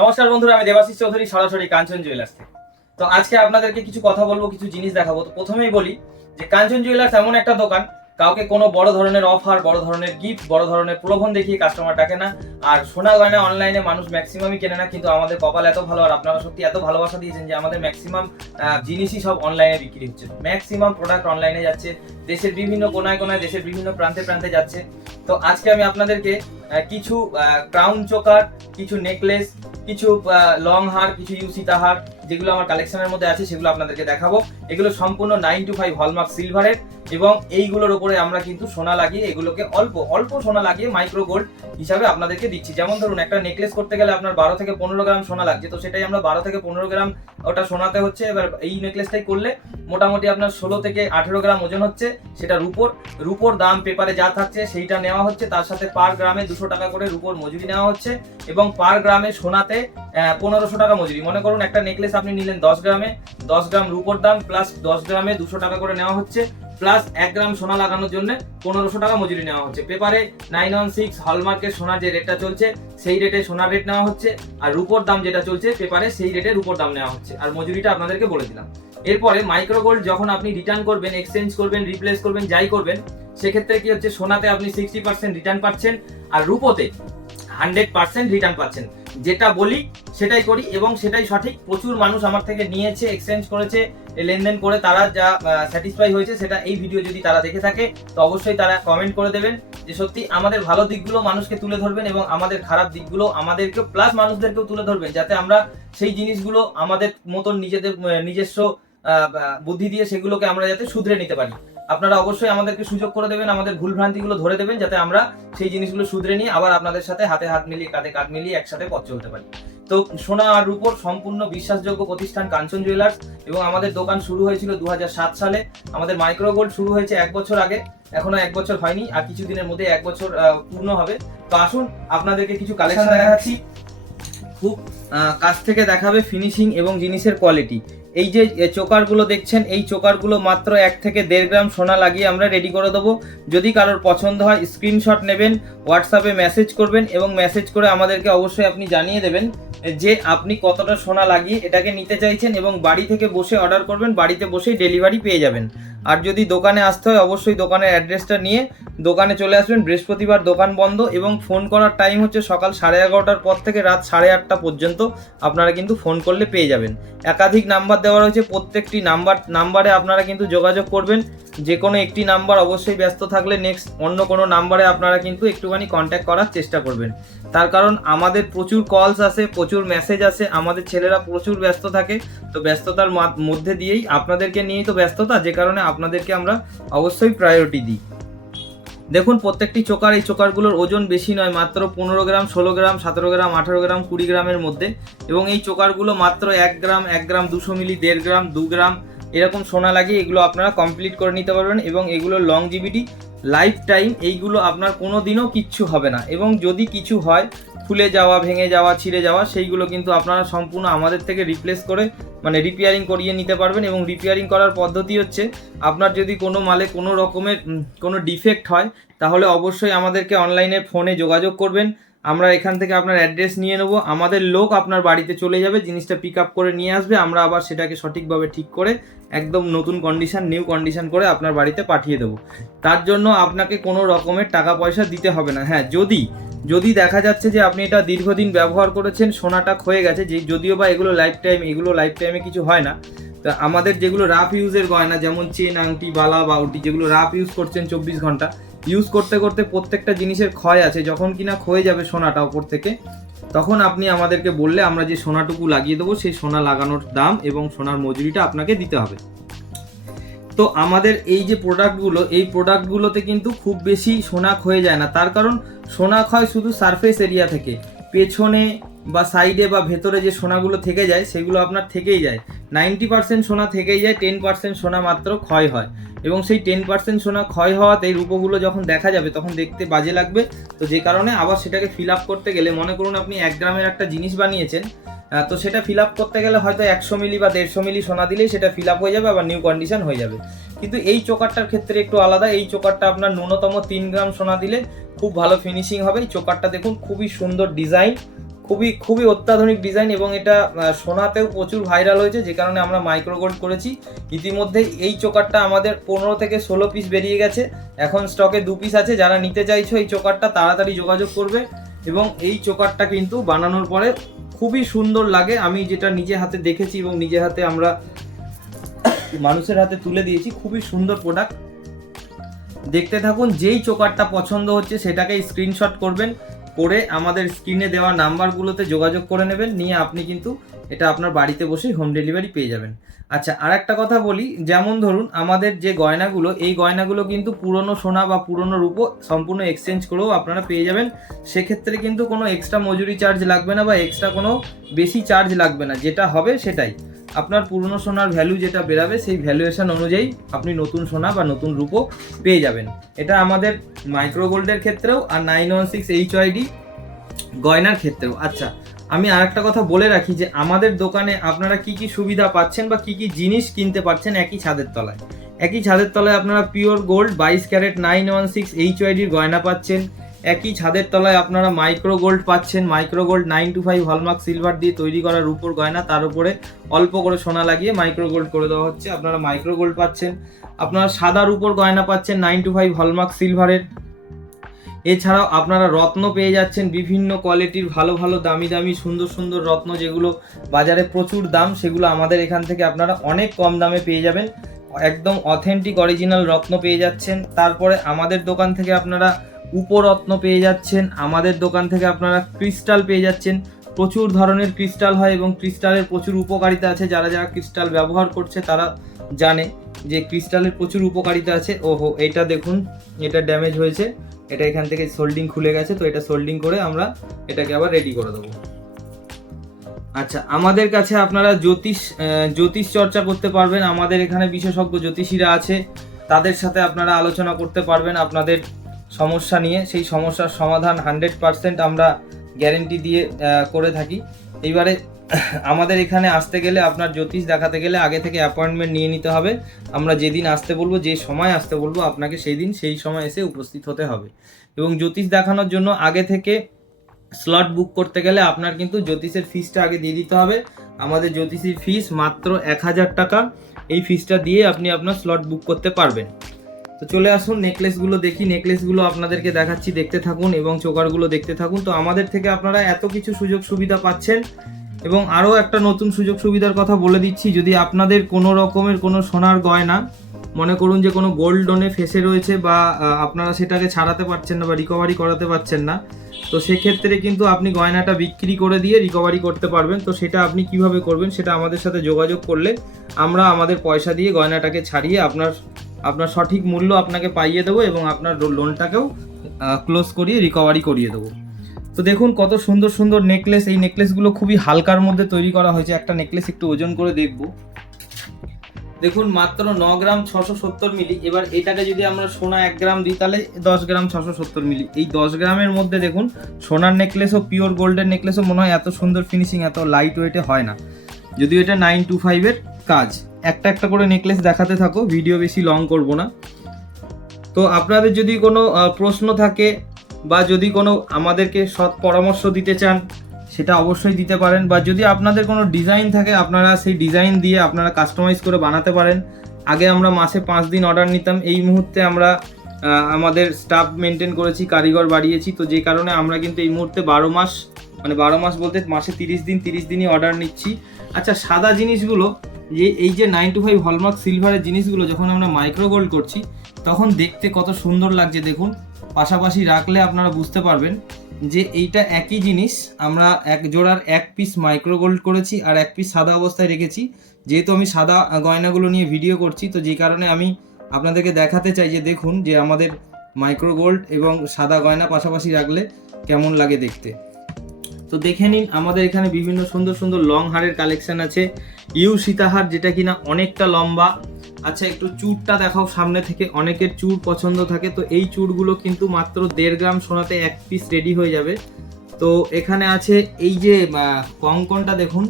নমস্কার বন্ধুরা, আমি দেবাশিস চৌধুরী, সরাসরি কাঞ্চন জুয়েলার্স থেকে। তো আজকে আপনাদেরকে কিছু কথা বলবো, কিছু জিনিস দেখাবো। তো প্রথমেই বলি যে কাঞ্চন জুয়েলার্স এমন একটা দোকান, কাউকে কোনো বড় ধরনের অফার, বড় ধরনের গিফট, বড় ধরনের প্রলোভন দেখিয়ে কাস্টমার ডাকে না। আর সোনা গয়না অনলাইনে মানুষ ম্যাক্সিমামই কেনে না, কিন্তু আমাদের কপাল এত ভালো আর আপনারা সত্যি এত ভালোবাসা দিয়েছেন যে আমাদের ম্যাক্সিমাম জিনিসই সব অনলাইনে বিক্রি হচ্ছে। ম্যাক্সিমাম প্রোডাক্ট অনলাইনে যাচ্ছে, দেশের বিভিন্ন কোনায় কোনায়, দেশের বিভিন্ন প্রান্তে প্রান্তে যাচ্ছে। তো আজকে আমি আপনাদেরকে কিছু ক্রাউন চোকার, কিছু নেকলেস, কিছু লং হার, কিছু ইউসিতা হার, যেগুলো আমার কালেকশনের মধ্যে আছে সেগুলো আপনাদেরকে দেখাবো। এগুলো সম্পূর্ণ 925 হলমার্ক সিলভারের, এবং এইগুলোর উপরে আমরা কিন্তু সোনা লাগিয়ে এগুলোকে অল্প অল্প সোনা লাগিয়ে মাইক্রো গোল্ড হিসাবে আপনাদেরকে দিচ্ছি। যেমন ধরুন, একটা নেকলেস করতে গেলে আপনার 12 থেকে 15 গ্রাম সোনা লাগছে, তো সেটাই আমরা 12 থেকে 15 গ্রাম ওটা সোনাতে হচ্ছে। এবার এই নেকলেসটাই করলে মোটামুটি আপনার 16 থেকে 18 গ্রাম ওজন হচ্ছে। সেটা রুপোর দাম পেপারে যা থাকছে সেইটা নেওয়া হচ্ছে, তার সাথে পার গ্রামে 200 টাকা করে রুপোর মজুরি নেওয়া হচ্ছে, এবং পার গ্রামে সোনাতে 1500 টাকা মজুরি। মনে করুন একটা নেকলেস আপনি নিলেন 10 গ্রামে, 10 গ্রাম রুপোর দাম প্লাস 10 গ্রামে 200 টাকা করে নেওয়া হচ্ছে, প্লাস 1 গ্রাম সোনা লাগানোর জন্য 1500 টাকা মজুরি নেওয়া হচ্ছে। পেপারে 916 হলমার্কের সোনার যে রেটটা চলছে সেই রেটে সোনার রেট নেওয়া হচ্ছে, আর রুপোর দাম যেটা চলছে পেপারে সেই রেটে রুপোর দাম নেওয়া হচ্ছে, আর মজুরিটা আপনাদেরকে বলে দিলাম। এরপরে মাইক্রো গোল্ড যখন আপনি রিটার্ন করবেন, এক্সচেঞ্জ করবেন, রিপ্লেস করবেন, যাই করবেন, সেক্ষেত্রে কি হচ্ছে, সোনাতে আপনি 60% রিটার্ন পাচ্ছেন, আর রুপোতে 100% রিটার্ন পাচ্ছেন। যেটা বলি সেটাই করি এবং সেটাই সঠিক। প্রচুর মানুষ আমার থেকে নিয়েছে, এক্সচেঞ্জ করেছে, লেনদেন করে তারা যা স্যাটিসফাই হয়েছে, সেটা এই ভিডিও যদি তারা দেখে থাকে তো অবশ্যই তারা কমেন্ট করে দেবেন যে সত্যি আমাদের ভালো দিকগুলো মানুষকে তুলে ধরবেন এবং আমাদের খারাপ দিকগুলো আমাদেরকেও প্লাস মানুষদেরকেও তুলে ধরবেন, যাতে আমরা সেই জিনিসগুলো আমাদের মতন নিজস্ব বুদ্ধি দিয়ে সেগুলোকে আমরা যাতে শুধরে নিতে পারি। আপনারা অবশ্যই আমাদেরকে সুযোগ করে দেবেন, আমাদের ভুল ভ্রান্তিগুলো ধরে দেবেন, যাতে আমরা সেই জিনিসগুলো শুধরে নিয়ে আবার আপনাদের সাথে হাতে হাত মিলিয়ে, কাঁধে কাঁধ মিলিয়ে একসাথে পথ চলতে পারি। তো সোনা আর রূপোর সম্পূর্ণ বিশ্বাসযোগ্য প্রতিষ্ঠান কাঞ্চন জুয়েলার্স, এবং আমাদের দোকান শুরু হয়েছিল 2007 সালে। আমাদের মাইক্রো গোল্ড শুরু হয়েছে 1 বছর আগে, এখনো 1 বছর হয়নি, আর কিছুদিনের মধ্যে 1 বছর পূর্ণ হবে। তো আসুন আপনাদেরকে কিছু কালেকশন দেখাচ্ছি, খুব কাছ থেকে দেখাবে ফিনিশিং এবং জিনিসের কোয়ালিটি। এই যে চোকারগুলো দেখছেন, এই চোকারগুলো মাত্র 1 থেকে 1.5 গ্রাম সোনা লাগিয়ে আমরা রেডি করে দেবো। যদি কারোর পছন্দ হয় স্ক্রিনশট নেবেন, হোয়াটসঅ্যাপে মেসেজ করবেন, এবং মেসেজ করে আমাদেরকে অবশ্যই আপনি জানিয়ে দেবেন যে আপনি কতটা সোনা লাগিয়ে এটাকে নিতে চাইছেন, এবং বাড়ি থেকে বসে অর্ডার করবেন, বাড়িতে বসেই ডেলিভারি পেয়ে যাবেন। আর যদি দোকানে আসতে হয় অবশ্যই দোকানের অ্যাড্রেসটা নিয়ে দোকানে চলে আসবেন। বৃহস্পতিবার দোকান বন্ধ, এবং ফোন করার টাইম হচ্ছে সকাল 11:30টার পর থেকে রাত 8:30টা পর্যন্ত। আপনারা কিন্তু ফোন করলে পেয়ে যাবেন। একাধিক নাম্বার দেওয়া রয়েছে, প্রত্যেকটি নাম্বারে আপনারা কিন্তু যোগাযোগ করবেন। যে কোনো একটি নাম্বার অবশ্যই ব্যস্ত থাকলে নেক্সট অন্য কোনো নাম্বারে আপনারা কিন্তু একটুখানি কন্ট্যাক্ট করার চেষ্টা করবেন। তার কারণ আমাদের প্রচুর কলস আসে, প্রচুর মেসেজ আসে, আমাদের ছেলেরা প্রচুর ব্যস্ত থাকে। তো ব্যস্ততার মধ্যে দিয়েই আপনাদেরকে নিয়েই তো ব্যস্ততা, যে কারণে আপনাদেরকে আমরা অবশ্যই প্রায়োরিটি দিই। দেখুন প্রত্যেকটি চোকার, এই চোকারগুলোর ওজন বেশি নয়, মাত্র 15 গ্রাম, 16 গ্রাম, 17 গ্রাম, 18 গ্রাম, 20 গ্রামের মধ্যে। এবং এই চোকারগুলো মাত্র 1 গ্রাম, 1 গ্রাম 200 মিলি, 1.5 গ্রাম, 2 গ্রাম এরকম সোনা লাগিয়ে এগুলো আপনারা কমপ্লিট করে নিতে পারবেন। এবং এগুলোর লংজিভিটি লাইফ টাইম, এইগুলো আপনার কোনো দিনও কিচ্ছু হবে না। এবং যদি কিছু হয়, ফুলে যাওয়া, ভেঙে যাওয়া, ছিঁড়ে যাওয়া, সেইগুলো কিন্তু আপনারা সম্পূর্ণ আমাদের থেকে রিপ্লেস করে, মানে রিপেয়ারিং করিয়ে নিতে পারবেন। এবং রিপেয়ারিং করার পদ্ধতি হচ্ছে, আপনার যদি কোনো মালে কোনো রকমের কোনো ডিফেক্ট হয়, তাহলে অবশ্যই আমাদেরকে অনলাইনে ফোনে যোগাযোগ করবেন। আমরা এখান থেকে আপনার অ্যাড্রেস নিয়ে নেব, আমাদের লোক আপনার বাড়িতে চলে যাবে, জিনিসটা পিক আপ করে নিয়ে আসবে, আমরা আবার সেটাকে সঠিকভাবে ঠিক করে একদম নতুন কন্ডিশন, নিউ কন্ডিশন করে আপনার বাড়িতে পাঠিয়ে দেবো। তার জন্য আপনাকে কোনো রকমের টাকা পয়সা দিতে হবে না। হ্যাঁ, যদি দেখা যাচ্ছে যে আপনি এটা দীর্ঘদিন ব্যবহার করেছেন, সোনাটা ক্ষয়ে গেছে, যে যদিও বা এগুলো লাইফ টাইমে কিছু হয় না। তা আমাদের যেগুলো রাফ ইউজের গয়না, যেমন চেন, আংটি, বালা, বাউটি, যেগুলো রাফ ইউজ করছেন 24 ঘন্টা ইউজ করতে করতে প্রত্যেকটা জিনিসের ক্ষয় আছে, যখন কিনা ক্ষয়ে যাবে সোনাটা ওপর থেকে, তখন আপনি আমাদেরকে বললে আমরা যে সোনাটুকু লাগিয়ে দেবো, সেই সোনা লাগানোর দাম এবং সোনার মজুরিটা আপনাকে দিতে হবে। তো আমাদের এই যে প্রোডাক্টগুলো, এই প্রোডাক্টগুলোতে কিন্তু খুব বেশি সোনা ক্ষয়ে যায় না। তার কারণ সোনা ক্ষয় শুধু সারফেস এরিয়া থেকে, পেছনে বা সাইডে বা ভেতরে যে সোনাগুলো থেকে যায় সেগুলো আপনার থেকেই যায়। 90% সোনা থেকেই যায়, 10% সোনা মাত্র ক্ষয় হয়। এবং সেই 10% সোনা ক্ষয় হওয়াতে রূপোগুলো যখন দেখা যাবে তখন দেখতে বাজে লাগবে। তো যে কারণে আবার সেটাকে ফিল আপ করতে গেলে, মনে করুন আপনি 1 গ্রামের একটা জিনিস বানিয়েছেন, তো সেটা ফিল আপ করতে গেলে হয়তো 100 মিলি বা 150 মিলি সোনা দিলেই সেটা ফিল আপ হয়ে যাবে, আবার নিউ কন্ডিশন হয়ে যাবে। কিন্তু এই চোকারটার ক্ষেত্রে একটু আলাদা। এই চোকারটা আপনার ন্যূনতম 3 গ্রাম সোনা দিলে খুব ভালো ফিনিশিং হবে। এই চোকারটা দেখুন, খুবই সুন্দর ডিজাইন, খুবই খুবই অত্যাধুনিক ডিজাইন, এবং এটা সোনাতেও প্রচুর ভাইরাল হয়েছে, যে কারণে আমরা মাইক্রো গোল্ড করেছি। ইতিমধ্যে এই চোকারটা আমাদের 15 থেকে 16 পিস বেরিয়ে গেছে, এখন স্টকে 2 পিস আছে। যারা নিতে চাইছো এই চোকারটা তাড়াতাড়ি যোগাযোগ করবে। এবং এই চোকারটা কিন্তু বানানোর পরে খুবই সুন্দর লাগে, আমি যেটা নিজে হাতে দেখেছি এবং নিজে হাতে আমরা মানুষের হাতে তুলে দিয়েছি, খুবই সুন্দর প্রোডাক্ট। দেখতে থাকুন, যেই চোকারটা পছন্দ হচ্ছে সেটাকে স্ক্রিনশট করবেন, করে আমাদের স্ক্রিনে দেওয়া নাম্বারগুলোতে যোগাযোগ করে নেবেন, নিয়ে আপনি কিন্তু এটা আপনার বাড়িতে বসেই হোম ডেলিভারি পেয়ে যাবেন। আচ্ছা, আর একটা কথা বলি, যেমন ধরুন আমাদের যে গয়নাগুলো, এই গয়নাগুলো কিন্তু পুরনো সোনা বা পুরনো রূপো সম্পূর্ণ এক্সচেঞ্জ করেও আপনারা পেয়ে যাবেন। সেক্ষেত্রে কিন্তু কোনো এক্সট্রা মজুরি চার্জ লাগবে না বা এক্সট্রা কোনো বেশি চার্জ লাগবে না, যেটা হবে সেটাই আপনার পুরনো সোনার ভ্যালু যেটা বেরাবে সেই ভ্যালুয়েশন অনুযায়ী আপনি নতুন সোনা বা নতুন রূপো পেয়ে যাবেন। এটা আমাদের মাইক্রো গোল্ডের ক্ষেত্রেও আর 916 HYD গয়নার ক্ষেত্রেও। আচ্ছা, আমি আর একটা কথা বলে রাখি যে আমাদের দোকানে আপনারা কি কি সুবিধা পাচ্ছেন বা কি কি জিনিস কিনতে পারছেন একই ছাদের তলায়। একই ছাদের তলায় আপনারা পিওর গোল্ড 22 ক্যারেট 916 HYD গয়না পাচ্ছেন। একই ছাদের তলায় আপনারা মাইক্রো গোল্ড পাচ্ছেন, মাইক্রো গোল্ড 925 হলমার্ক সিলভার দিয়ে তৈরি করা রূপোর গয়না, তার উপরে অল্প করে সোনা লাগিয়ে মাইক্রো গোল্ড করে দেওয়া হচ্ছে, আপনারা মাইক্রো গোল্ড পাচ্ছেন। আপনারা সাদা রূপোর গয়না পাচ্ছেন 925 হলমার্ক সিলভারের। এছাড়াও আপনারা রত্ন পেয়ে যাচ্ছেন, বিভিন্ন কোয়ালিটির ভালো ভালো দামি দামি সুন্দর সুন্দর রত্ন, যেগুলো বাজারে প্রচুর দাম, সেগুলো আমাদের এখান থেকে আপনারা অনেক কম দামে পেয়ে যাবেন। একদম অথেন্টিক অরিজিনাল রত্ন পেয়ে যাচ্ছেন। তারপরে আমাদের দোকান থেকে আপনারা উপরত্ন পেয়ে যাচ্ছেন, আমাদের দোকান থেকে আপনারা ক্রিস্টাল পেয়ে যাচ্ছেন। প্রচুর ধরনের ক্রিস্টাল হয় এবং ক্রিস্টালের প্রচুর উপকারিতা আছে, যারা যারা ক্রিস্টাল ব্যবহার করছে তারা জানে যে ক্রিস্টালের প্রচুর উপকারিতা আছে। ওহো, এটা দেখুন, এটা ড্যামেজ হয়েছে, এটা এখান থেকে সোল্ডিং খুলে গেছে, তো এটা সোল্ডিং করে আমরা এটাকে আবার রেডি করে দেবো। আচ্ছা, আমাদের কাছে আপনারা জ্যোতিষ চর্চা করতে পারবেন, আমাদের এখানে বিশেষজ্ঞ জ্যোতিষীরা আছে, তাদের সাথে আপনারা আলোচনা করতে পারবেন আপনাদের সমস্যা নিয়ে। সেই সমস্যার সমাধান 100% আমরা গ্যারেন্টি দিয়ে করে থাকি। এইবারে আমাদের এখানে আসতে গেলে, আপনার জ্যোতিষ দেখাতে গেলে আগে থেকে অ্যাপয়েন্টমেন্ট নিয়ে নিতে হবে। আমরা যেদিন আসতে বলবো, যে সময় আসতে বলবো আপনাকে, সেই দিন সেই সময় এসে উপস্থিত হতে হবে। এবং জ্যোতিষ দেখানোর জন্য আগে থেকে স্লট বুক করতে গেলে আপনার কিন্তু জ্যোতিষের ফিসটা আগে দিয়ে দিতে হবে। আমাদের জ্যোতিষীর ফিস মাত্র 1000 টাকা। এই ফিসটা দিয়ে আপনি আপনার স্লট বুক করতে পারবেন। তো চলে আসুন, নেকলেসগুলো দেখি। নেকলেসগুলো আপনাদেরকে দেখাচ্ছি, দেখতে থাকুন, এবং চোকারগুলো দেখতে থাকুন। তো আমাদের থেকে আপনারা এত কিছু সুযোগ সুবিধা পাচ্ছেন। এবং আরও একটা নতুন সুযোগ সুবিধার কথা বলে দিচ্ছি, যদি আপনাদের কোনো রকমের কোনো সোনার গয়না, মনে করুন যে কোনো গোল্ড লোনে ফেসে রয়েছে বা আপনারা সেটাকে ছাড়াতে পারছেন না বা রিকভারি করাতে পারছেন না, তো সেক্ষেত্রে কিন্তু আপনি গয়নাটা বিক্রি করে দিয়ে রিকভারি করতে পারবেন। তো সেটা আপনি কিভাবে করবেন, সেটা আমাদের সাথে যোগাযোগ করলে আমরা আমাদের পয়সা দিয়ে গয়নাটাকে ছাড়িয়ে আপনার সঠিক মূল্য আপনাকে পাইয়ে দেবো এবং আপনার লোনটাকেও ক্লোজ করিয়ে রিকভারি করিয়ে দেবো। তো দেখুন কত সুন্দর সুন্দর নেকলেস। এই নেকলেসগুলো খুবই হালকার মধ্যে তৈরি করা হয়েছে। একটা নেকলেস একটু ওজন করে দেখব। দেখুন, মাত্র 9 গ্রাম 670 মিলি। এবার এটাকে যদি আমরা সোনা 1 গ্রাম দিই, তাহলে 10 গ্রাম 670 মিলি। এই 10 গ্রামের মধ্যে দেখুন, সোনার নেকলেস ও পিওর গোল্ডের নেকলেসও মনে হয় এত সুন্দর ফিনিশিং, এত লাইট ওয়েটে হয় না, যদিও এটা 925-এর কাজ। একটা একটা করে নেকলেস দেখাতে থাকো, ভিডিও বেশি লং করব না। তো আপনাদের যদি কোনো প্রশ্ন থাকে বা যদি কোনো আমাদেরকে সৎ পরামর্শ দিতে চান, সেটা অবশ্যই দিতে পারেন। বা যদি আপনাদের কোনো ডিজাইন থাকে, আপনারা সেই ডিজাইন দিয়ে আপনারা কাস্টমাইজ করে বানাতে পারেন। আগে আমরা মাসে 5 দিন অর্ডার নিতাম, এই মুহূর্তে আমরা আমাদের স্টাফ মেনটেন করেছি, কারিগর বাড়িয়েছি, তো যে কারণে আমরা কিন্তু এই মুহূর্তে 12 মাস বলতে মাসে 30 দিনই অর্ডার নিচ্ছি। আচ্ছা, সাদা জিনিসগুলো, এই যে 925 হলমার্ক সিলভারের জিনিসগুলো যখন আমরা মাইক্রো গোল্ড করছি, তখন দেখতে কত সুন্দর লাগছে। দেখুন, পাশাপাশি রাখলে আপনারা বুঝতে পারবেন যে এইটা একই জিনিস। আমরা এক জোড়ার 1 পিস মাইক্রো গোল্ড করেছি আর 1 পিস সাদা অবস্থায় রেখেছি। যেহেতু আমি সাদা গয়নাগুলো নিয়ে ভিডিও করছি, তো যে কারণে আমি আপনাদেরকে দেখাতে চাই যে দেখুন যে আমাদের মাইক্রো গোল্ড এবং সাদা গয়না পাশাপাশি রাখলে কেমন লাগে দেখতে। তো দেখে নিন, আমাদের এখানে বিভিন্ন সুন্দর সুন্দর লং হারের কালেকশন আছে। সীতাহার, যেটা কিনা অনেকটা লম্বা। আচ্ছা, একটু চূড়টা দেখাও সামনে থেকে। অনেকের চূড় পছন্দ থাকে, তো এই চূড়গুলো কিন্তু মাত্র 1.5 গ্রাম সোনাতে 1 পিস রেডি হয়ে যাবে। তো এখানে আছে এই যে কঙ্কনটা, দেখুন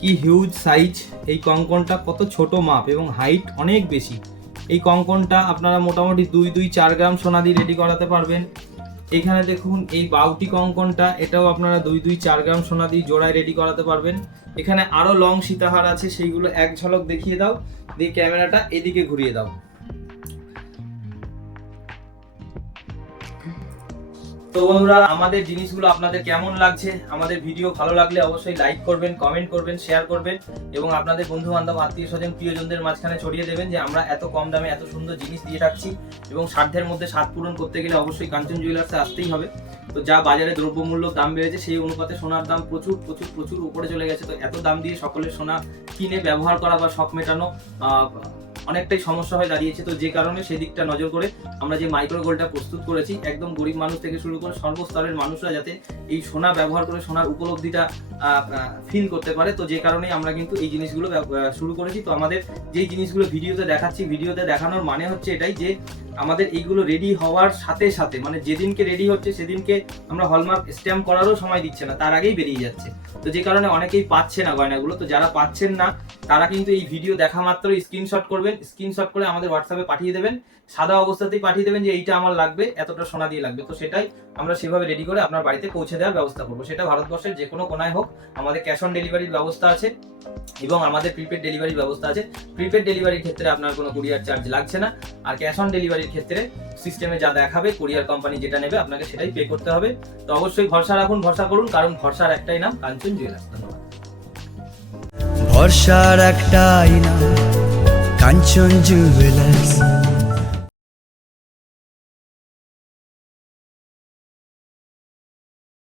কি হিউজ সাইজ। এই কঙ্কনটা কত ছোট মাপ এবং হাইট অনেক বেশি। এই কঙ্কনটা আপনারা মোটামুটি 2-4 গ্রাম সোনা দিয়ে রেডি করাতে পারবেন। এখানে দেখুন এই বাউটি কঙ্কনটা, এটাও আপনারা 2-4 গ্রাম সোনা দিয়ে জোড়ায় রেডি করাতে পারবেন। এখানে আরো লং সীতাহার আছে, সেইগুলো এক ঝলক দেখিয়ে দাও, দিয়ে ক্যামেরাটা এদিকে ঘুরিয়ে দাও। তো বন্ধুরা, আমাদের জিনিসগুলো আপনাদের কেমন লাগছে? আমাদের ভিডিও ভালো লাগলে অবশ্যই লাইক করবেন, কমেন্ট করবেন, শেয়ার করবেন এবং আপনাদের বন্ধু বান্ধব, আত্মীয় স্বজন, প্রিয়জনদের মাঝখানে ছড়িয়ে দেবেন যে আমরা এত কম দামে এত সুন্দর জিনিস দিয়ে থাকছি এবং সাধ্যের মধ্যে স্বাদ পূরণ করতে গেলে অবশ্যই কাঞ্চন জুয়েলার্সে আসতেই হবে। তো যা বাজারে দ্রব্যমূল্য দাম বেড়েছে সেই অনুপাতে সোনার দাম প্রচুর প্রচুর প্রচুর উপরে চলে গেছে। তো এত দাম দিয়ে সকলের সোনা কিনে ব্যবহার করা বা শখ মেটানো অনেকটাই সমস্যা হয়ে দাঁড়িয়েছে। তো যে কারণে সেদিকটা নজর করে আমরা যে মাইক্রো গোল্ডটা প্রস্তুত করেছি, একদম গরিব মানুষ থেকে শুরু করে সর্বস্তরের মানুষরা যাতে এই সোনা ব্যবহার করে সোনার উপলব্ধিটা ফিল করতে পারে। তো যে কারণেই আমরা কিন্তু এই জিনিসগুলো শুরু করেছি। তো আমাদের যেই জিনিসগুলো ভিডিওতে দেখাচ্ছি, ভিডিওতে দেখানোর মানে হচ্ছে এটাই যে আমাদের এইগুলো রেডি হওয়ার সাথে সাথে, মানে যেদিনকে রেডি হচ্ছে সেদিনকে আমরা হলমার্ক স্ট্যাম্প করারও সময় দিচ্ছে না, তার আগেই বেরিয়ে যাচ্ছে। তো যে কারণে অনেকেই পাচ্ছে না গয়নাগুলো। তো যারা পাচ্ছেন না তারা কিন্তু এই ভিডিও দেখা মাত্রই স্ক্রিনশট করবেন, স্ক্রিনশট করে আমাদের হোয়াটসঅ্যাপে পাঠিয়ে দেবেন, সাদা অবস্থাতেই পাঠিয়ে দেবেন যে এইটা আমার লাগবে, এতটা সোনা দিয়ে লাগবে। তো সেটাই আমরা সেভাবে রেডি করে আপনার বাড়িতে পৌঁছে দেওয়ার ব্যবস্থা করবো। সেটা ভারতবর্ষের যে কোনো কোনায় হোক, আমাদের ক্যাশ অন ডেলিভারির ব্যবস্থা আছে এবং আমাদের প্রিপেড ডেলিভারির ব্যবস্থা আছে। প্রিপেড ডেলিভারির ক্ষেত্রে আপনার কোনো কুরিয়ার চার্জ লাগছে না, আর ক্যাশ অন ডেলিভারির ক্ষেত্রে সিস্টেমে যা দেখাবে কুরিয়ার কোম্পানি যেটা নেবে আপনাকে সেটাই পে করতে হবে। তো অবশ্যই ভরসা রাখুন, ভরসা করুন, কারণ ভরসার একটাই নাম কাঞ্চন জুয়েলার্স। ধন্যবাদ। ভরসার একটাই নাম কাঞ্চন জুয়েলার্স।